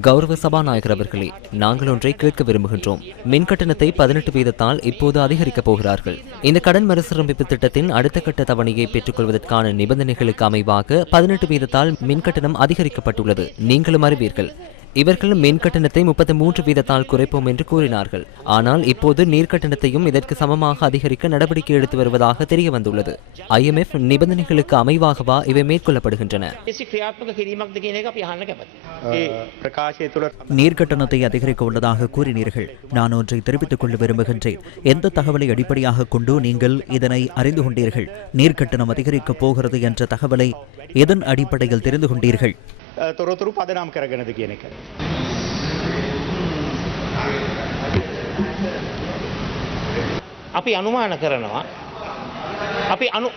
கௌரவ சபாநாயகர் அவர்களே நாங்கள் ஒன்றை கேட்க விரும்புகின்றோம். மின் கட்டணத்தை பதினெட்டு வீதத்தால் இப்போது அதிகரிக்கப் போகிறார்கள். இந்த கடன் மறுசீரமைப்பு திட்டத்தின் அடுத்த கட்ட தவணையை பெற்றுக்கொள்வதற்கான நிபந்தனைகளுக்கு அமைவாக பதினெட்டு வீதத்தால் மின் கட்டணம் அதிகரிக்கப்பட்டுள்ளது. நீங்களும் அறிவீர்கள். இவர்கள் மின் கட்டணத்தை முப்பத்தி மூன்று வீதத்தால் குறைப்போம் என்று கூறினார்கள். ஆனால் இப்போது நீர் கட்டணத்தையும் இதற்கு சமமாக அதிகரிக்க நடவடிக்கை எடுத்து வருவதாக தெரிய வந்துள்ளது. ஐஎம்எஃப் நிபந்தனைகளுக்கு அமைவாகவா இவை மேற்கொள்ளப்படுகின்றன. நீர் அதிகரிக்க உள்ளதாக கூறினீர்கள். நான் ஒன்றை தெரிவித்துக் கொள்ள விரும்புகின்றேன். எந்த தகவலை அடிப்படையாக கொண்டு நீங்கள் இதனை அறிந்து கொண்டீர்கள்? நீர்க்கட்டணம் அதிகரிக்கப் போகிறது என்ற தகவலை எதன் அடிப்படையில் தெரிந்து கொண்டீர்கள்? තොරතුරු පදනම් කරගෙනද කියන එක. අපි අනුමාන කරනවා. අපි අනු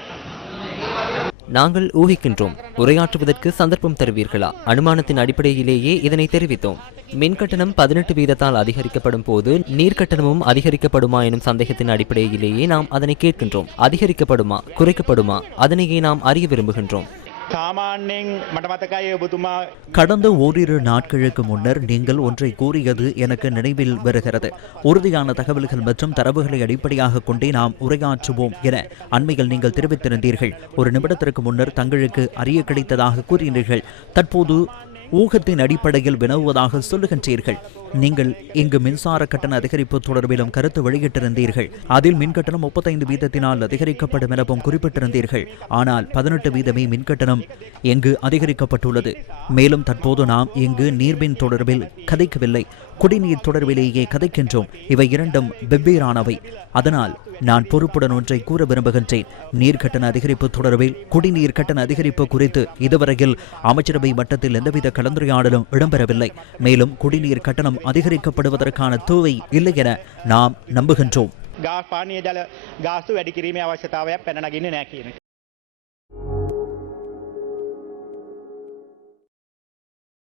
நாங்கள் ஊகிக்கின்றோம் உரையாற்றுவதற்கு சந்தர்ப்பம் தருவீர்களா அனுமானத்தின் அடிப்படையிலேயே இதனை தெரிவித்தோம் மின் கட்டணம் பதினெட்டு வீதத்தால் அதிகரிக்கப்படும் போது நீர் கட்டணமும் அதிகரிக்கப்படுமா எனும் சந்தேகத்தின் அடிப்படையிலேயே நாம் அதனை கேட்கின்றோம் அதிகரிக்கப்படுமா குறைக்கப்படுமா அதனையே நாம் அறிய விரும்புகின்றோம் கடந்த ஓரிரு நாட்களுக்கு முன்னர் நீங்கள் ஒன்றை கூறியது எனக்கு நினைவில் வருகிறது. உறுதியான தகவல்கள் மற்றும் தரவுகளை அடிப்படையாக கொண்டே நாம் உரையாற்றுவோம் என அண்மையில் நீங்கள் தெரிவித்திருந்தீர்கள். ஒரு நிமிடத்திற்கு முன்னர் தங்களுக்கு அறிய கிடைத்ததாக கூறினீர்கள். தற்போது ஊகத்தின் அடிப்படையில் வினவுவதாக சொல்லுகின்றீர்கள். நீங்கள் இங்கு மின்சார கட்டண அதிகரிப்பு தொடர்பிலும் கருத்து வெளியிட்டிருந்தீர்கள். அதில் மின் கட்டணம் முப்பத்தைந்து வீதத்தினால் அதிகரிக்கப்படும் எனவும் குறிப்பிட்டிருந்தீர்கள். ஆனால் பதினெட்டு வீதமே மின் கட்டணம் எங்கு அதிகரிக்கப்பட்டுள்ளது. மேலும் தற்போது நாம் இங்கு நீர்மின் தொடர்பில் கதைக்கவில்லை. குடிநீர் தொடர்பிலேயே கதைக்கின்றோம். இவை இரண்டும் வெவ்வேறானவை. அதனால் நான் பொறுப்புடன் ஒன்றை கூற விரும்புகின்றேன். நீர் கட்டண அதிகரிப்பு தொடர்பில் குடிநீர் கட்டண அதிகரிப்பு குறித்து இதுவரையில் அமைச்சரவை மட்டத்தில் எந்தவித கலந்துரையாடலும் இடம்பெறவில்லை மேலும் குடிநீர் கட்டணம் அதிகரிக்கப்படுவதற்கான தேவை இல்லை என நாம் நம்புகின்றோம் ගා පානය ජල ගාස්තු වැඩි කිරීමේ අවශ්‍යතාවයක් පැන නගින්නේ නෑ කියන එක.